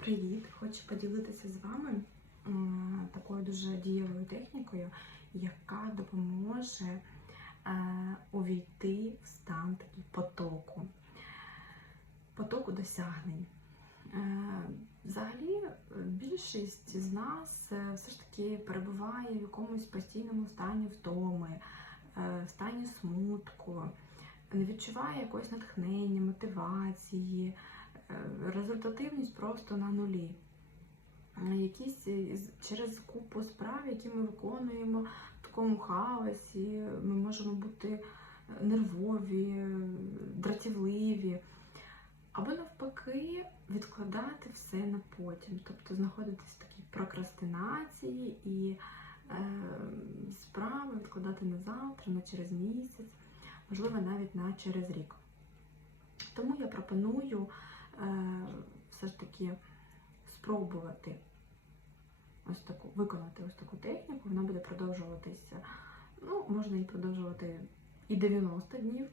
Привіт! Хочу поділитися з вами е, такою дуже дієвою технікою, яка допоможе е, увійти в стан такий потоку, потоку досягнень. Е, Взагалі, більшість з нас все ж таки перебуває в якомусь постійному стані втоми, в стані смутку, не відчуває якогось натхнення, мотивації, результативність просто на нулі. Якісь е, через купу справ, які ми виконуємо в такому хаосі, ми можемо бути е, нервові, е, дратівливі. Або навпаки відкладати все на потім, тобто знаходитись в такій прокрастинації і е, справи відкладати на завтра, на через місяць, можливо, навіть на через рік. Тому я пропоную все ж таки спробувати ось таку, виконати ось таку техніку. Вона буде продовжуватися, ну, можна її продовжувати і 90 днів.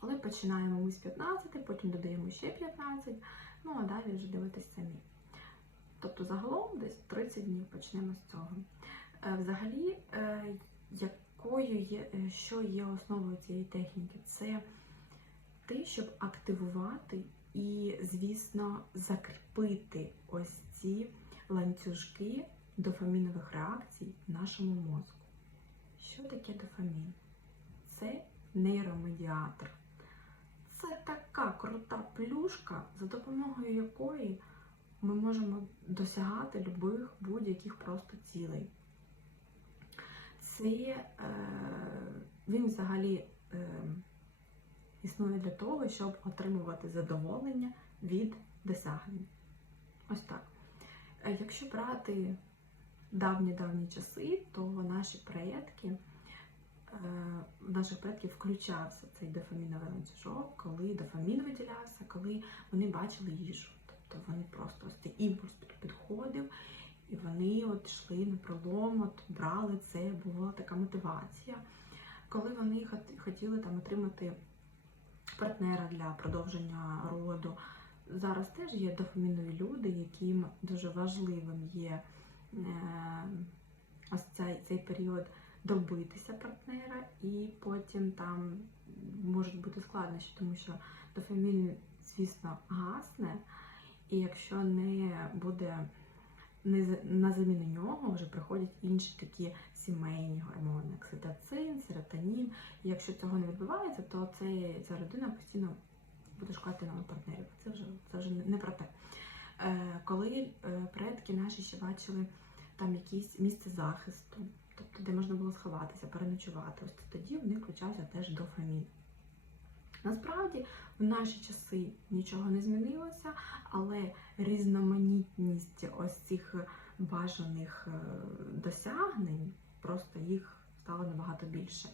Але починаємо ми з 15, потім додаємо ще 15, ну а далі вже дивитись самі. Тобто загалом десь 30 днів почнемо з цього. Е, Взагалі, е, якою є, е, що є основою цієї техніки? Це те, щоб активувати і, звісно, закріпити ось ці ланцюжки дофамінових реакцій в нашому мозку. Що таке дофамін? Це нейромедіатор. Це така крута плюшка, за допомогою якої ми можемо досягати любих будь-яких просто цілей. Це е, він взагалі е, існує для того, щоб отримувати задоволення від досягнень. Ось так. Е, Якщо брати давні-давні часи, то наші предки е, в наших предків включався цей дофаміновий ланцюжок, коли дофамін виділявся, коли вони бачили їжу. Тобто вони просто ось цей імпульс підходив, і вони от йшли на пролом, от брали це, була така мотивація. Коли вони хотіли там отримати партнера для продовження роду, зараз теж є дофамінові люди, яким дуже важливим є е, ось цей, цей період добитися партнера, і потім там можуть бути складнощі, тому що дофамін, звісно, гасне, і якщо не буде на заміну нього, вже приходять інші такі сімейні гормони, окситоцин, серотонін. І якщо цього не відбувається, то це, ця людина постійно буде шукати нових партнерів. Це вже, це вже не про те. Е, коли е, предки наші ще бачили там якісь місце захисту, тобто де можна було сховатися, переночувати, ось тоді в них включався теж дофамін. Насправді в наші часи нічого не змінилося, але різноманітність ось цих бажаних е, досягнень, просто їх стало набагато більше.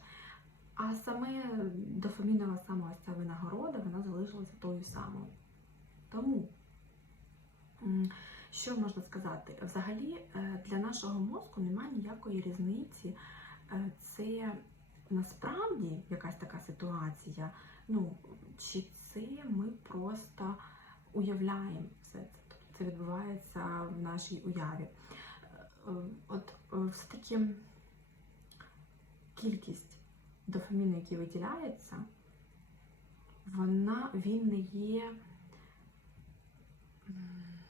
А саме дофамінова сама ось ця винагорода, вона залишилася тою самою. Тому, що можна сказати? Взагалі е, для нашого мозку немає ніякої різниці. Е, Це насправді якась така ситуація. Ну, чи це ми просто уявляємо все це? Тобто це відбувається в нашій уяві. Е, От е, все-таки кількість дофаміну, який виділяється, вона, він не є,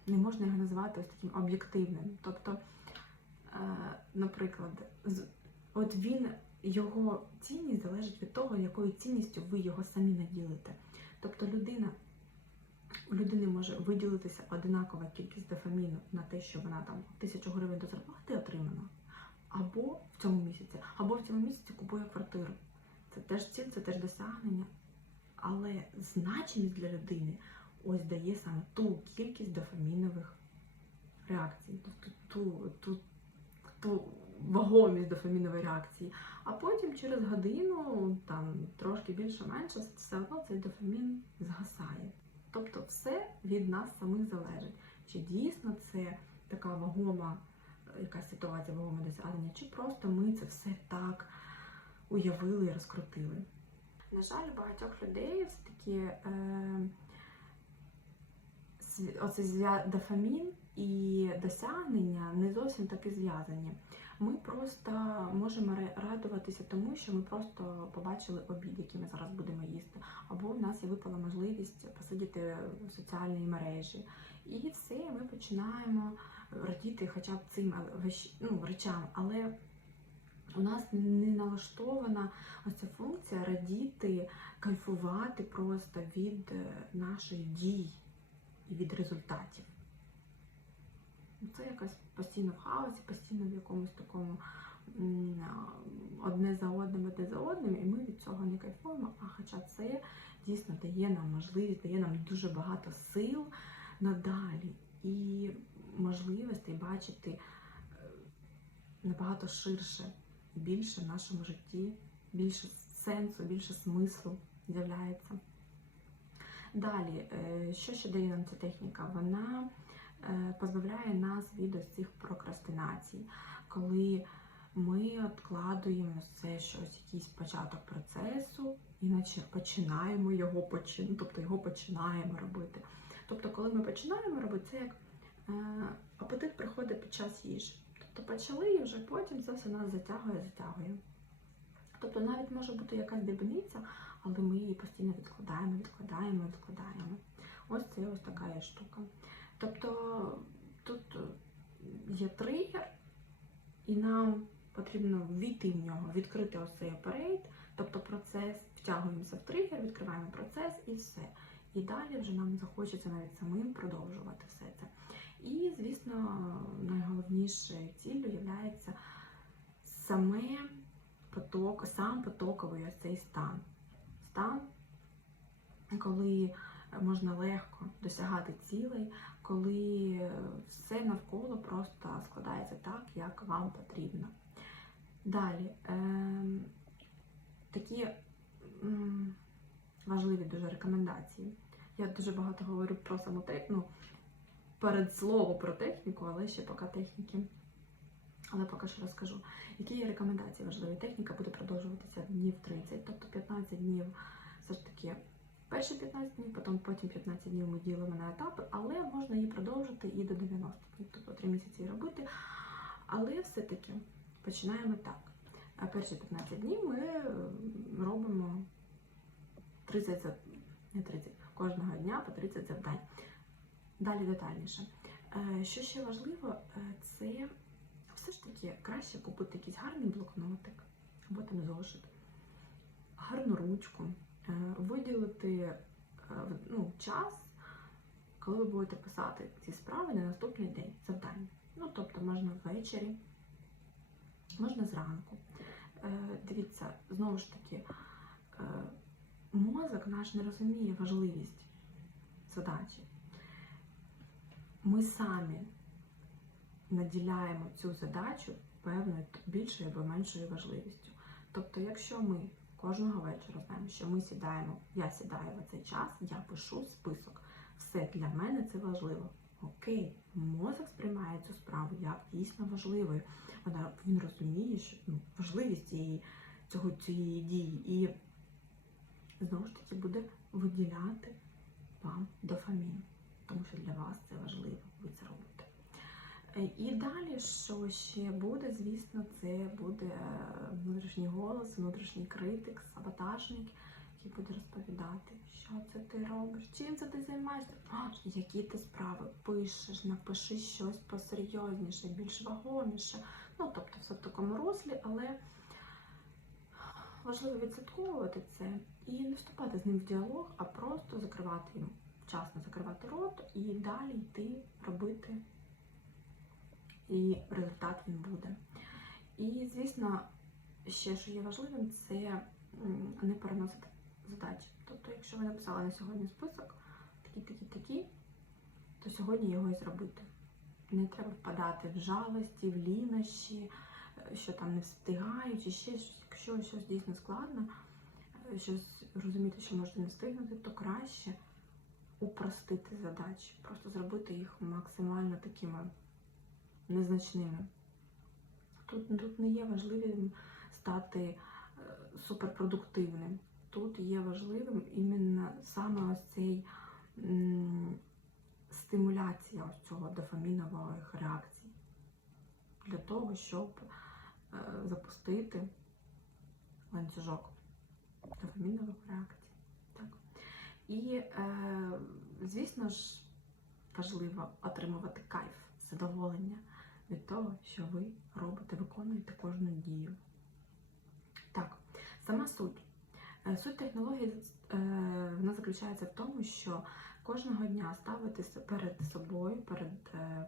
не можна його назвати ось таким об'єктивним. Тобто, е, наприклад, от він, його цінність залежить від того, якою цінністю ви його самі наділите. Тобто людина, у людини може виділитися одинакова кількість дофаміну на те, що вона там тисячу гривень до зарплати отримана, або в цьому місяці, або в цьому місяці купує квартиру. Це теж ціль, це теж досягнення. Але значення для людини ось дає саме ту кількість дофамінових реакцій, тобто ту, ту, ту вагомість дофамінової реакції. А потім через годину, там трошки більше-менше, все одно цей дофамін згасає. Тобто все від нас самих залежить. Чи дійсно це така вагома якась ситуація, вагоме досягнення, чи просто ми це все так уявили і розкрутили. На жаль, багатьох людей все-таки е, сві- оце зв'я- дофамін і досягнення не зовсім таки зв'язані. Ми просто можемо радуватися тому, що ми просто побачили обід, який ми зараз будемо їсти, або в нас є випала можливість посидіти в соціальній мережі. І все, ми починаємо радіти хоча б цим ну, речам, але у нас не налаштована оця функція радіти, кайфувати просто від е, наших дій і від результатів. Це якось постійно в хаосі, постійно в якомусь такому одне за одним, одне за одним, і ми від цього не кайфуємо. А хоча це дійсно дає нам можливість, дає нам дуже багато сил надалі і можливостей бачити е, набагато ширше більше в нашому житті, більше сенсу, більше смислу з'являється. Далі, е, що ще дає нам ця техніка? Вона позбавляє нас від ось цих прокрастинацій, коли ми відкладуємо це щось, якийсь початок процесу, іначе починаємо його почин, тобто його починаємо робити. Тобто, коли ми починаємо робити, це як е, апетит приходить під час їжі. Тобто почали і вже потім це все нас затягує, затягує. Тобто навіть може бути якась дрібниця, але ми її постійно відкладаємо, відкладаємо, відкладаємо. Ось це ось така є штука. Тобто тут є тригер, і нам потрібно ввійти в нього, відкрити ось цей оперейт, тобто процес, втягуємося в тригер, відкриваємо процес і все. І далі вже нам захочеться навіть самим продовжувати все це. І, звісно, найголовнішою ціллю є саме поток, сам потоковий ось цей стан. Стан, коли можна легко досягати цілей, коли все навколо просто складається так, як вам потрібно. Далі е, такі важливі дуже рекомендації. Я дуже багато говорю про саму техніку, ну, перед слово про техніку, але ще поки техніки. Але поки що розкажу, які є рекомендації важливі. Техніка буде продовжуватися днів 30, тобто 15 днів все ж таки перші 15 днів, потім потім 15 днів ми ділимо на етапи, але можна її продовжити і до 90 днів, тобто 3 місяці робити. Але все-таки починаємо так. А перші 15 днів ми робимо 30 за не 30, кожного дня по 30 завдань. Далі детальніше. Е, Що ще важливо, е, це все ж таки краще купити якийсь гарний блокнотик або там зошит, гарну ручку, виділити е, ну, час, коли ви будете писати ці справи на наступний день завдання. Ну, тобто можна ввечері, можна зранку. Е, Дивіться, знову ж таки, е, мозок наш не розуміє важливість задачі. Ми самі наділяємо цю задачу певною більшою або меншою важливістю. Тобто, якщо ми кожного вечора знаємо, що ми сідаємо, я сідаю в цей час, я пишу список. Все для мене це важливо. Окей, мозок сприймає цю справу як дійсно важливою. Вона він розуміє, що ну, важливість цієї цього цієї дії, і знову ж таки буде виділяти вам дофамін, тому що для вас це важливо, ви це робите. Е, І далі, що ще буде, звісно, це буде е, внутрішній голос, внутрішній критик, саботажник, який буде розповідати, що це ти робиш, чим це ти займаєшся, які ти справи пишеш, напиши щось посерйозніше, більш вагоміше. Ну, тобто, все в такому руслі, але важливо відслідковувати це і не вступати з ним в діалог, а просто закривати їм, вчасно закривати рот і далі йти робити і результат він буде. І, звісно, ще що є важливим, це не переносити задачі. Тобто, якщо ви написали на сьогодні список такі, такі, такі, то сьогодні його і зробити. Не треба впадати в жалості, в лінощі, е, що там не встигають, чи ще. Якщо щось дійсно складно, е, щось розуміти, що можете не встигнути, то краще упростити задачі, просто зробити їх максимально такими незначними. Тут, тут не є важливим стати е, суперпродуктивним. Тут є важливим іменно саме ось цей стимуляція ось цього дофамінових реакцій для того, щоб е, запустити ланцюжок дофамінових реакцій. Так. І, е, звісно ж, важливо отримувати кайф, задоволення від того, що ви робите, виконуєте кожну дію. Так, сама суть. Е, Суть технології е, вона заключається в тому, що кожного дня ставити перед собою, перед е,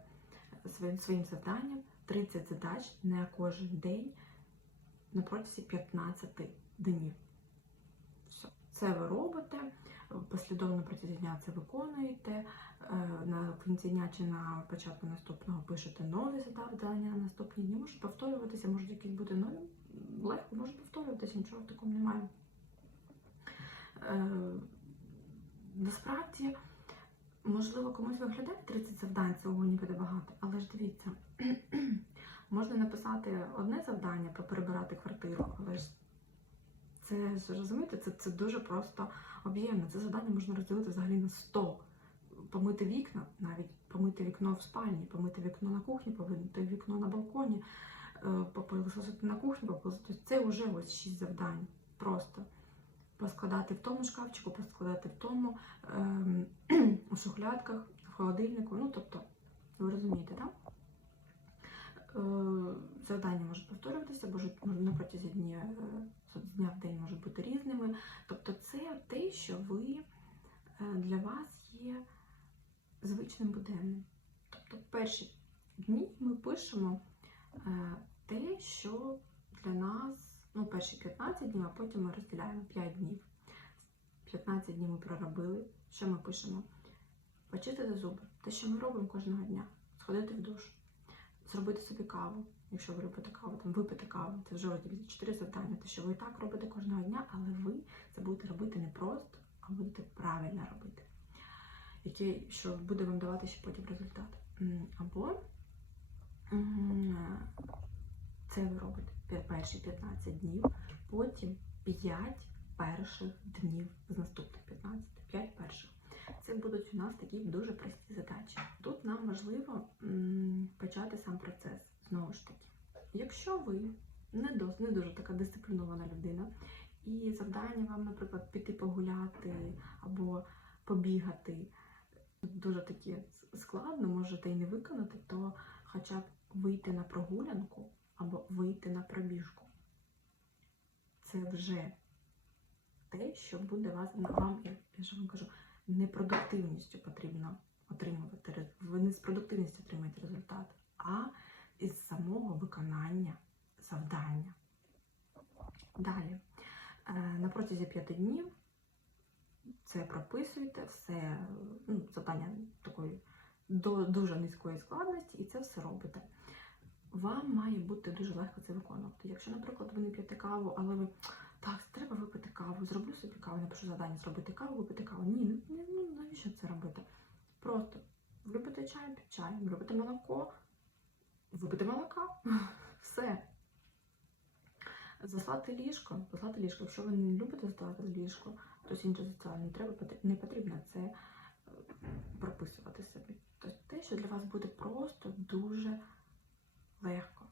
своїм, своїм завданням 30 задач на кожен день на протязі 15 днів. Все. Це ви робите, послідовно протягом дня це виконуєте. е, На кінці дня чи на початку наступного пишете нові завдання на наступні дні. Можуть повторюватися, можуть якісь бути нові. Легко може повторюватися, нічого такого немає. Е, насправді, можливо, комусь виглядає 30 завдань, цього буде багато, але ж дивіться, можна написати одне завдання про перебирати квартиру, але ж це ж розумієте, це, це дуже просто об'ємно. Це завдання можна розділити взагалі на 100. Помити вікна, навіть помити вікно в спальні, помити вікно на кухні, помити вікно на балконі, е, попилисосити на кухні, попилисосити. Це вже ось 6 завдань. Просто поскладати в тому шкафчику, поскладати в тому, ем, у шухлядках, в холодильнику. Ну, тобто, ви розумієте, так? Е, завдання можуть повторюватися, можуть можуть на протязі дня, е, дня в день можуть бути різними. Тобто, це те, що ви е, для вас є звичним буденним. Тобто, перші дні ми пишемо е, те, що для нас, ну, перші 15 днів, а потім ми розділяємо 5 днів. 15 днів ми проробили. Що ми пишемо? Почистити зуби. Те, що ми робимо кожного дня. Сходити в душ, зробити собі каву, якщо ви любите каву, там випити каву. Це вже 4 завдання. Те, що ви і так робите кожного дня, але ви це будете робити не просто, а будете правильно робити. Яке, що буде вам давати ще потім результат. Або це ви робите перші 15 днів, потім 5 перших днів з наступних 15, 5 перших. Це будуть у нас такі дуже прості задачі. Тут нам важливо почати сам процес. Знову ж таки, якщо ви не, дос, не дуже така дисциплінована людина, і завдання вам, наприклад, піти погуляти або побігати дуже таки складно, можете і не виконати, то хоча б вийти на прогулянку або вийти на пробіжку. Це вже те, що буде вас вам, я ж вам кажу, непродуктивністю потрібно отримувати. Ви не з продуктивністю отримаєте результат, а із самого виконання завдання. Далі, е, на протязі п'яти днів це прописуєте, все ну, завдання такої до дуже низької складності, і це все робите. Вам має бути дуже легко це виконувати. Якщо, наприклад, ви не п'єте каву, але ви так, треба випити каву, зроблю собі каву, напишу завдання зробити каву, випити каву. Ні, ну, ну, ну навіщо це робити? Просто любите чай, під чаєм, любите молоко, випити молока. Все. Заслати ліжко, заслати ліжко. Якщо ви не любите заслати ліжко, хтось інший заслати, не треба не потрібно це е, прописувати собі. Тобто те, що для вас буде просто дуже легко.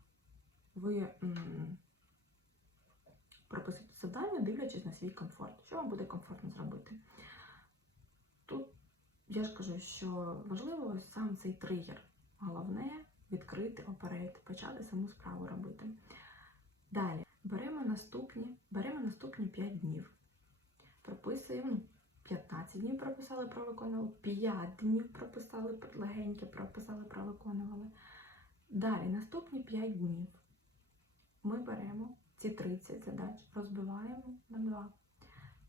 Ви м, прописуєте завдання, дивлячись на свій комфорт. Що вам буде комфортно зробити? Тут я ж кажу, що важливо сам цей тригер. Головне відкрити оперед, почати саму справу робити. Далі беремо наступні, беремо наступні 5 днів. Прописуємо, ну, 15 днів прописали, провиконували, 5 днів прописали, легеньке прописали, провиконували. Далі, наступні 5 днів ми беремо ці 30 задач, розбиваємо на 2.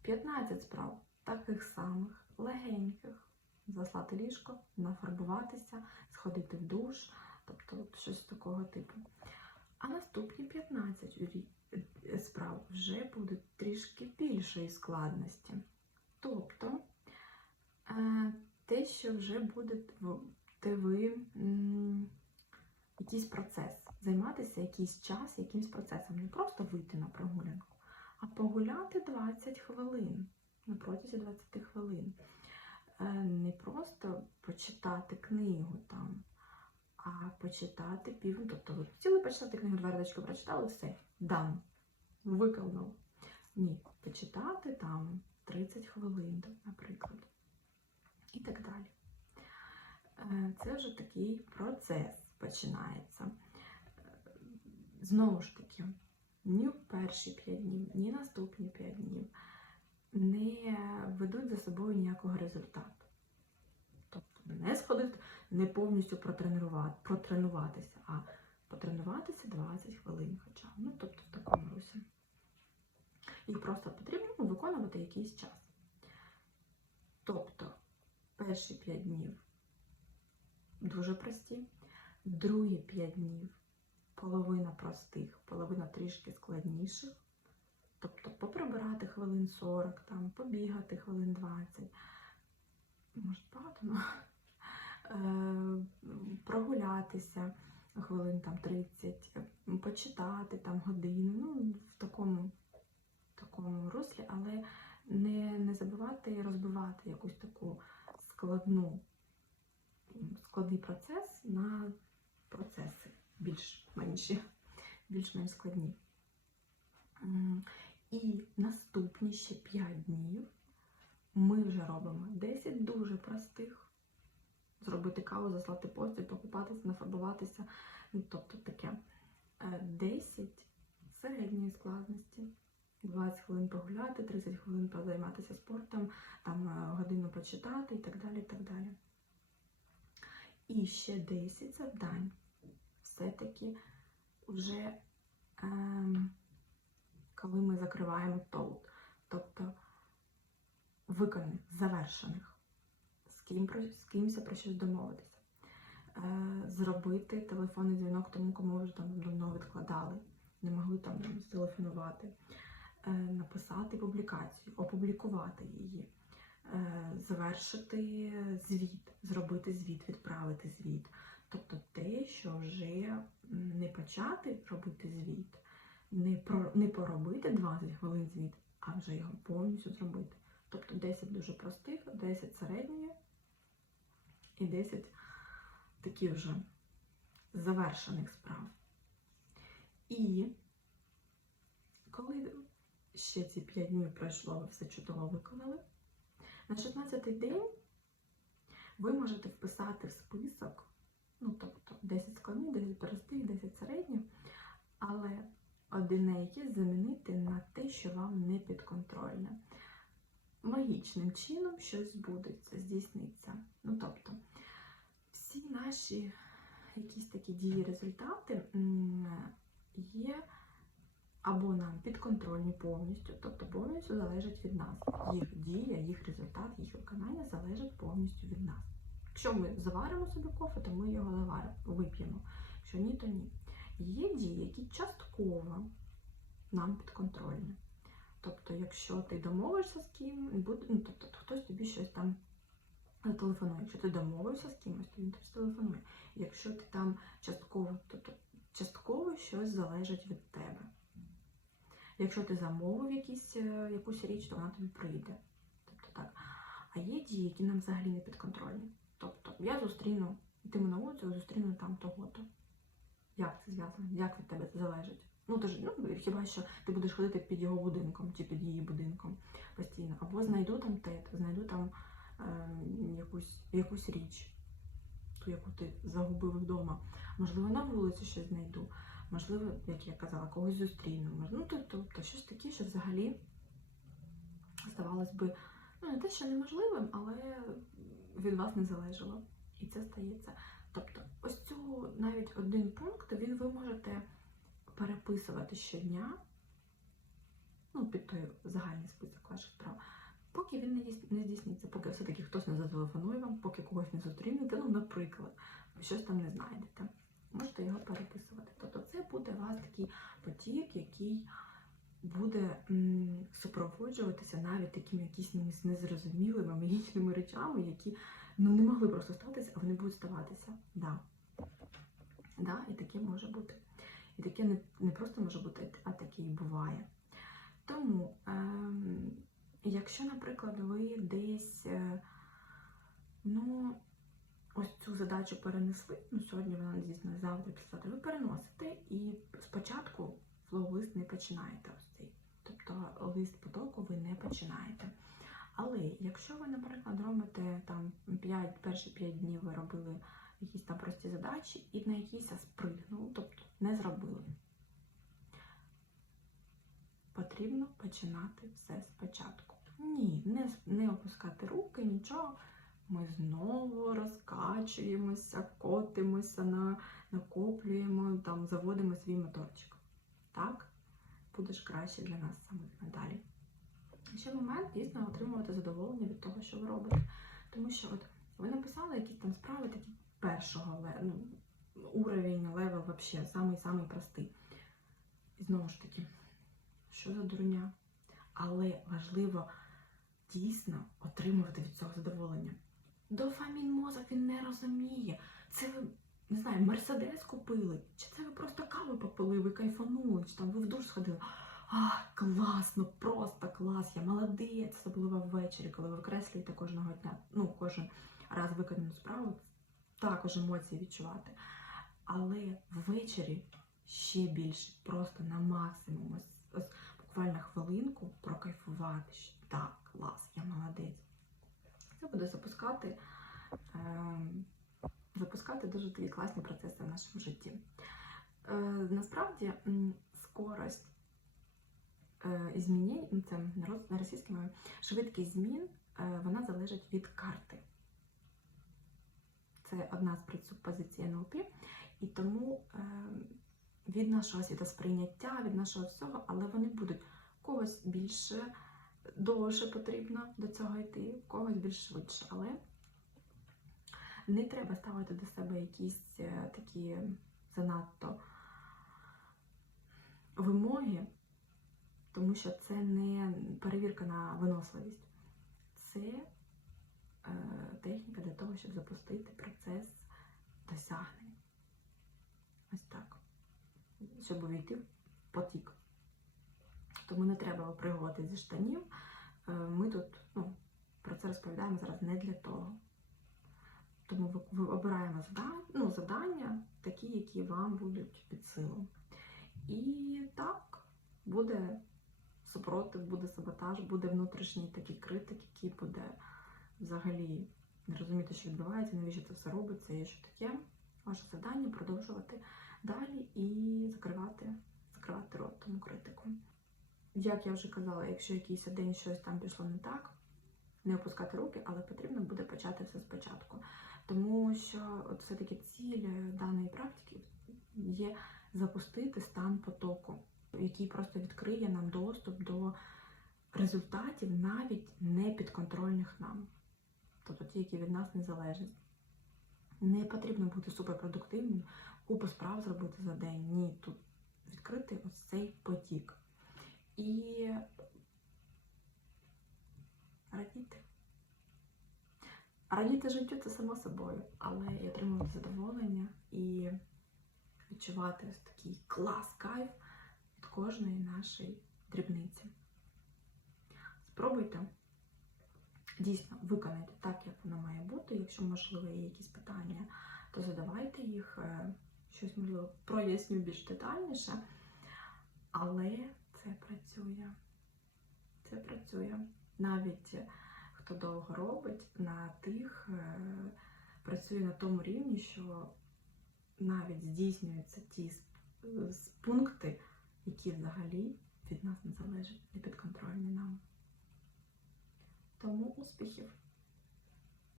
15 справ таких самих, легеньких. Заслати ліжко, нафарбуватися, сходити в душ, тобто щось такого типу. А наступні 15 е, справ вже будуть трішки більшої складності. Тобто е, те, що вже будете ви якийсь процес, займатися якийсь час якимсь процесом, не просто вийти на прогулянку, а погуляти 20 хвилин на протязі 20 хвилин. е, не просто почитати книгу там, а почитати пів. Тобто ви хотіли почитати книгу два рядочки, прочитали все, дан, виконав. Ні, почитати там 30 хвилин, наприклад. І так далі. Е, Це вже такий процес починається. Знову ж таки, ні в перші 5 днів, ні наступні 5 днів не ведуть за собою ніякого результату. Тобто не сходити, не повністю протренувати, протренуватися, а потренуватися 20 хвилин хоча. Ну, тобто в такому русі. Їх просто потрібно ну, виконувати якийсь час. Тобто перші 5 днів дуже прості, другі 5 днів половина простих, половина трішки складніших. Тобто поприбирати хвилин 40, там, побігати хвилин 20, може багато, ну, е, прогулятися хвилин там 30, е, почитати там годину, ну, в такому, такому руслі, але не, не забувати розбивати якусь таку складну, складний процес на процеси більш менші, більш-менш складні. І наступні ще 5 днів ми вже робимо 10 дуже простих. Зробити каву, заслати постіль, покупатися, нафарбуватися. Тобто таке. Е, 10 середньої складності. 20 хвилин погуляти, 30 хвилин позайматися спортом, там е, годину почитати і так далі. І так далі. І ще 10 завдань. Все-таки вже ем, коли ми закриваємо толк, тобто виконаних, завершених, з ким про з кимось про щось домовитися, е, зробити телефонний дзвінок тому, кому ви вже там давно відкладали, не могли там зтелефонувати, е, написати публікацію, опублікувати її, е, завершити звіт, зробити звіт, відправити звіт. Тобто те, що вже не почати робити звіт, не, про, не поробити 20 хвилин звіт, а вже його повністю зробити. Тобто 10 дуже простих, 10 середньої і 10 таких вже завершених справ. І коли ще ці 5 днів пройшло, ви все чудово виконали, на 16-й день ви можете вписати в список, ну тобто 10 складних, 10 простих, 10 середніх, але одне якесь замінити на те, що вам не підконтрольне. Магічним чином щось збудеться, здійсниться. Ну тобто, всі наші якісь такі дії, результати є або нам підконтрольні повністю, тобто повністю залежать від нас. Їх дія, їх результат, їх виконання залежать повністю від нас. Якщо ми заваримо собі кофе, то ми його заваримо, вип'ємо. Якщо ні, то ні. Є дії, які частково нам підконтрольні. Тобто, якщо ти домовишся з ким, буде, ну, тобто хтось тобі щось там телефонує. Якщо ти домовився з кимось, то він тобі телефонує. Якщо ти там частково, тобто частково щось залежить від тебе. Якщо ти замовив якісь, е, якусь річ, то вона тобі прийде. Тобто так. А є дії, які нам взагалі не підконтрольні. Тобто я зустріну, йтиму на вулицю, зустріну там того-то. Як це зв'язано? Як від тебе залежить? Ну, ти ж, ну, хіба що ти будеш ходити під його будинком чи під її будинком постійно. Або знайду там те, знайду там е, якусь, якусь річ, ту, яку ти загубив вдома. Можливо, на вулиці щось знайду. Можливо, як я казала, когось зустріну. Ну, тобто щось таке, що взагалі здавалось би, ну, не те, що неможливим, але від вас не залежало. І це стається. Тобто, ось цього навіть один пункт, він ви можете переписувати щодня, ну, під той загальний список ваших справ, поки він не дійс- не здійсниться, поки все-таки хтось не зателефонує вам, поки когось не зустрінете, ну, наприклад, щось там не знайдете. Можете його переписувати. Тобто це буде у вас такий потік, який буде супроводжуватися навіть такими якимись незрозумілими магічними речами, які ну, не могли просто статися, а вони будуть ставатися. Да. Да, і таке може бути. І таке не, не просто може бути, а таке і буває. Тому, ем, якщо, наприклад, ви десь е, Ну, ось цю задачу перенесли. Ну, сьогодні вона дійсно завтра писати. Ви переносите і спочатку флоу-лист не починаєте ось цей. Тобто лист потоку ви не починаєте. Але якщо ви, наприклад, робите там 5, перші 5 днів ви робили якісь там прості задачі і на якісь спригнули, тобто не зробили. Потрібно починати все спочатку. Ні, не, не опускати руки, нічого. Ми знову розкачуємося, котимося, на, накоплюємо, там, заводимо свій моторчик. Так, будеш краще для нас самих надалі. І Ще момент дійсно отримувати задоволення від того, що ви робите. Тому що от ви написали якісь там справи такі першого ну, уровень, левел вообще, самий-самий простий. І знову ж таки, що за дурня? Але важливо дійсно отримувати від цього задоволення. Дофамін мозок він не розуміє. Це ви, не знаю, мерседес купили, чи це ви просто каву попили, ви кайфанули, чи там ви в душ сходили. А, класно, просто клас, я молодець. Особливо ввечері, коли ви викреслюєте кожного дня, ну, кожен раз виконану справу, також емоції відчувати. Але ввечері ще більше, просто на максимум, ось, ось буквально хвилинку прокайфувати. Так, клас, я молодець. Це буде запускати, ем, запускати дуже такі класні процеси в нашому житті. Е, насправді, скорость е, змінень, ну, це на рос- російській мові, швидкість змін, е, вона залежить від карти. Це одна з предсупозицій НЛП. І тому е, від нашого світосприйняття, від нашого всього, але вони будуть когось більше довше потрібно до цього йти, у когось більш швидше. Але не треба ставити до себе якісь е, такі занадто вимоги, тому що це не перевірка на виносливість. Це е, техніка для того, щоб запустити процес досягнень. Ось так. Щоб увійти в потік. Тому не треба випригувати зі штанів. Е, Ми тут ну, про це розповідаємо зараз не для того. Тому ви, обираємо завдання, ну, завдання, такі, які вам будуть під силу. І так, буде супротив, буде саботаж, буде внутрішній такий критик, який буде взагалі не розуміти, що відбувається, навіщо це все робиться і що таке. Ваше завдання продовжувати далі і закривати, закривати рот тому критику. Як я вже казала, якщо якийсь день щось там пішло не так, не опускати руки, але потрібно буде почати все спочатку. Тому що от все-таки ціль е, даної практики є запустити стан потоку, який просто відкриє нам доступ до результатів навіть не підконтрольних нам, тобто ті, які від нас не залежать. Не потрібно бути суперпродуктивним, купу справ зробити за день. Ні, тут відкрити ось цей потік. І радіти. Радіти життю це само собою, але і отримувати задоволення і відчувати ось такий клас, кайф від кожної нашої дрібниці. Спробуйте дійсно виконайте так, як воно має бути. Якщо, можливо, є якісь питання, то задавайте їх, е, щось можливо проясню більш детальніше. Але це працює. Це працює. Навіть хто довго робить, на тих е, працює на тому рівні, що навіть здійснюються ті пункти, які взагалі від нас не залежать, і підконтрольні нам. Тому успіхів!